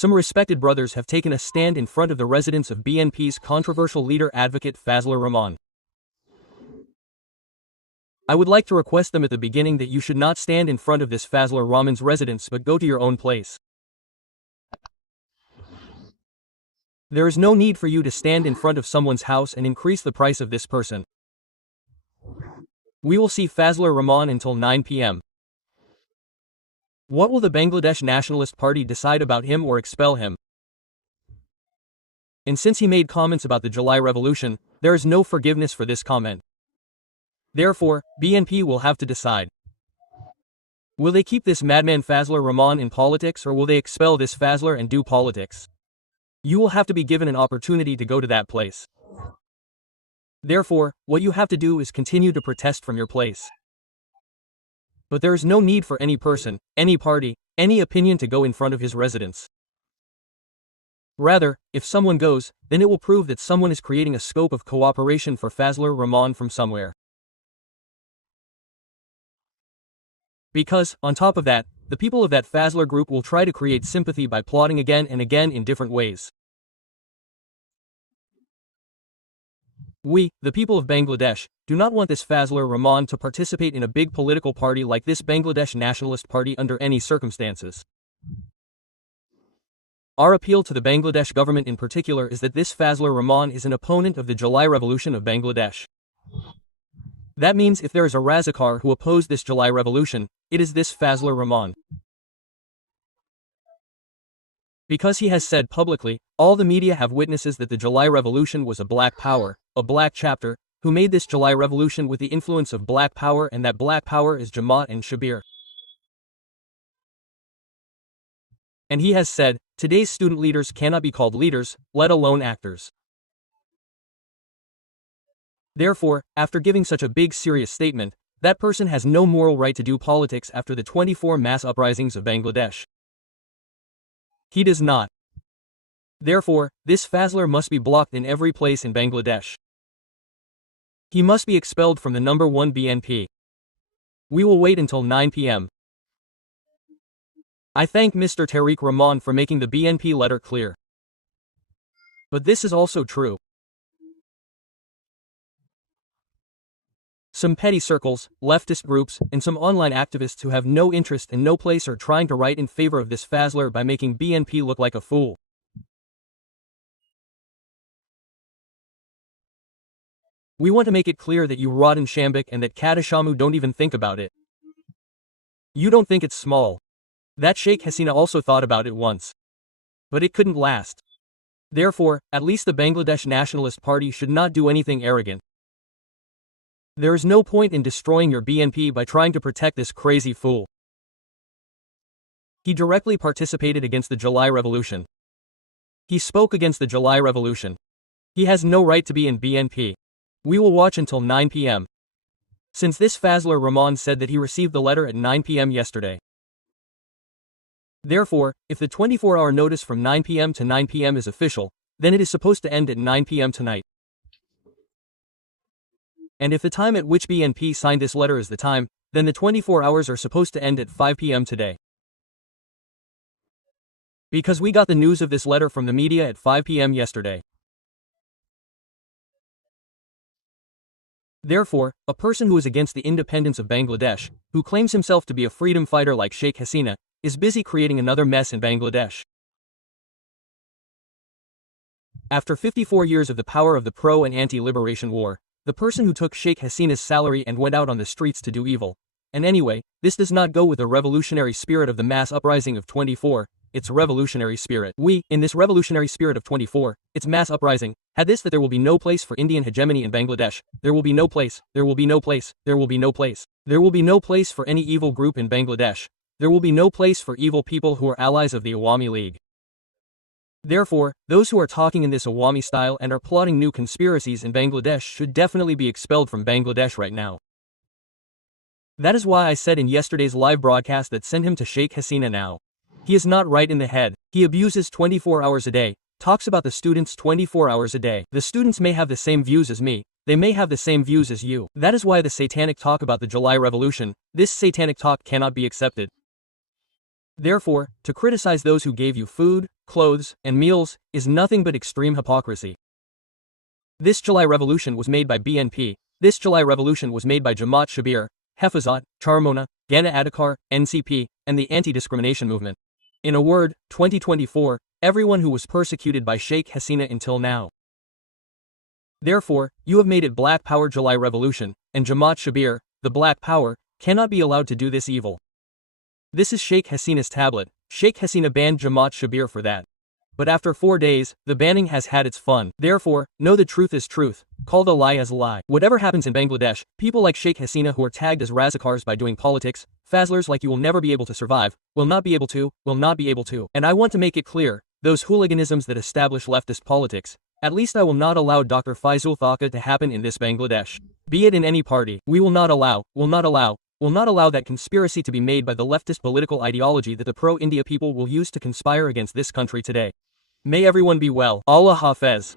some respected brothers have taken a stand in front of the residence of BNP's controversial leader advocate Fazlur Rahman. I would like to request them at the beginning that you should not stand in front of this Fazlur Rahman's residence but go to your own place. There is no need for you to stand in front of someone's house and increase the price of this person. We will see Fazlur Rahman until 9 p.m. What will the Bangladesh Nationalist Party decide about him or expel him? And since he made comments about the July Revolution, there is no forgiveness for this comment. Therefore, BNP will have to decide. Will they keep this madman Fazlur Rahman in politics or will they expel this Fazlur and do politics? You will have to be given an opportunity to go to that place. Therefore, what you have to do is continue to protest from your place. But there is no need for any person, any party, any opinion to go in front of his residence. Rather, if someone goes, then it will prove that someone is creating a scope of cooperation for Fazlur Rahman from somewhere. Because, on top of that, the people of that Fazlur group will try to create sympathy by plotting again and again in different ways. We, the people of Bangladesh, do not want this Fazlur Rahman to participate in a big political party like this Bangladesh Nationalist Party under any circumstances. Our appeal to the Bangladesh government in particular is that this Fazlur Rahman is an opponent of the July Revolution of Bangladesh. That means if there is a Razakar who opposed this July Revolution, it is this Fazlur Rahman. Because he has said publicly, all the media have witnesses that the July Revolution was a black power, a black chapter, who made this July Revolution with the influence of black power and that black power is Jamaat and Shabir. And he has said, today's student leaders cannot be called leaders, let alone actors. Therefore, after giving such a big serious statement, that person has no moral right to do politics after the 24 mass uprisings of Bangladesh. He does not. Therefore, this Fazlur must be blocked in every place in Bangladesh. He must be expelled from the number 1 BNP. We will wait until 9 p.m. I thank Mr. Tariq Rahman for making the BNP letter clear. But this is also true. Some petty circles, leftist groups, and some online activists who have no interest and no place are trying to write in favor of this Fazlur by making BNP look like a fool. We want to make it clear that you rot in Shambik and that Kadashamu don't even think about it. You don't think it's small. That Sheikh Hasina also thought about it once. But it couldn't last. Therefore, at least the Bangladesh Nationalist Party should not do anything arrogant. There is no point in destroying your BNP by trying to protect this crazy fool. He directly participated against the July Revolution. He spoke against the July Revolution. He has no right to be in BNP. We will watch until 9 p.m. Since this Fazlur Rahman said that he received the letter at 9 p.m. yesterday. Therefore, if the 24-hour notice from 9 p.m. to 9 p.m. is official, then it is supposed to end at 9 p.m. tonight. And if the time at which BNP signed this letter is the time, then the 24 hours are supposed to end at 5 p.m. today. Because we got the news of this letter from the media at 5 p.m. yesterday. Therefore, a person who is against the independence of Bangladesh, who claims himself to be a freedom fighter like Sheikh Hasina, is busy creating another mess in Bangladesh. After 54 years of the power of the pro- and anti-liberation war, the person who took Sheikh Hasina's salary and went out on the streets to do evil. And anyway, this does not go with the revolutionary spirit of the mass uprising of 24, its revolutionary spirit. We, in this revolutionary spirit of 24, its mass uprising, had this that there will be no place for Indian hegemony in Bangladesh, there will be no place, there will be no place, there will be no place. There will be no place for any evil group in Bangladesh. There will be no place for evil people who are allies of the Awami League. Therefore, those who are talking in this Awami style and are plotting new conspiracies in Bangladesh should definitely be expelled from Bangladesh right now. That is why I said in yesterday's live broadcast that send him to Sheikh Hasina now. He is not right in the head. He abuses 24 hours a day, talks about the students 24 hours a day. The students may have the same views as me, they may have the same views as you. That is why the satanic talk about the July Revolution, this satanic talk cannot be accepted. Therefore, to criticize those who gave you food, clothes, and meals is nothing but extreme hypocrisy. This July revolution was made by BNP. This July revolution was made by Jamaat Shabir, Hafazat, Charmona, Gana Adhikar, NCP, and the anti-discrimination movement. In a word, 2024, everyone who was persecuted by Sheikh Hasina until now. Therefore, you have made it Black Power July Revolution, and Jamaat Shabir, the Black Power, cannot be allowed to do this evil. This is Sheikh Hasina's tablet. Sheikh Hasina banned Jamaat Shabir for that. But after 4 days, the banning has had its fun. Therefore, know the truth is truth, call the lie as a lie. Whatever happens in Bangladesh, people like Sheikh Hasina who are tagged as Razakars by doing politics, Fazlers like you will never be able to survive, will not be able to. And I want to make it clear, those hooliganisms that establish leftist politics, at least I will not allow Dr. Faizul Thaka to happen in this Bangladesh. Be it in any party, we will not allow that conspiracy to be made by the leftist political ideology that the pro-India people will use to conspire against this country today. May everyone be well. Allah Hafez.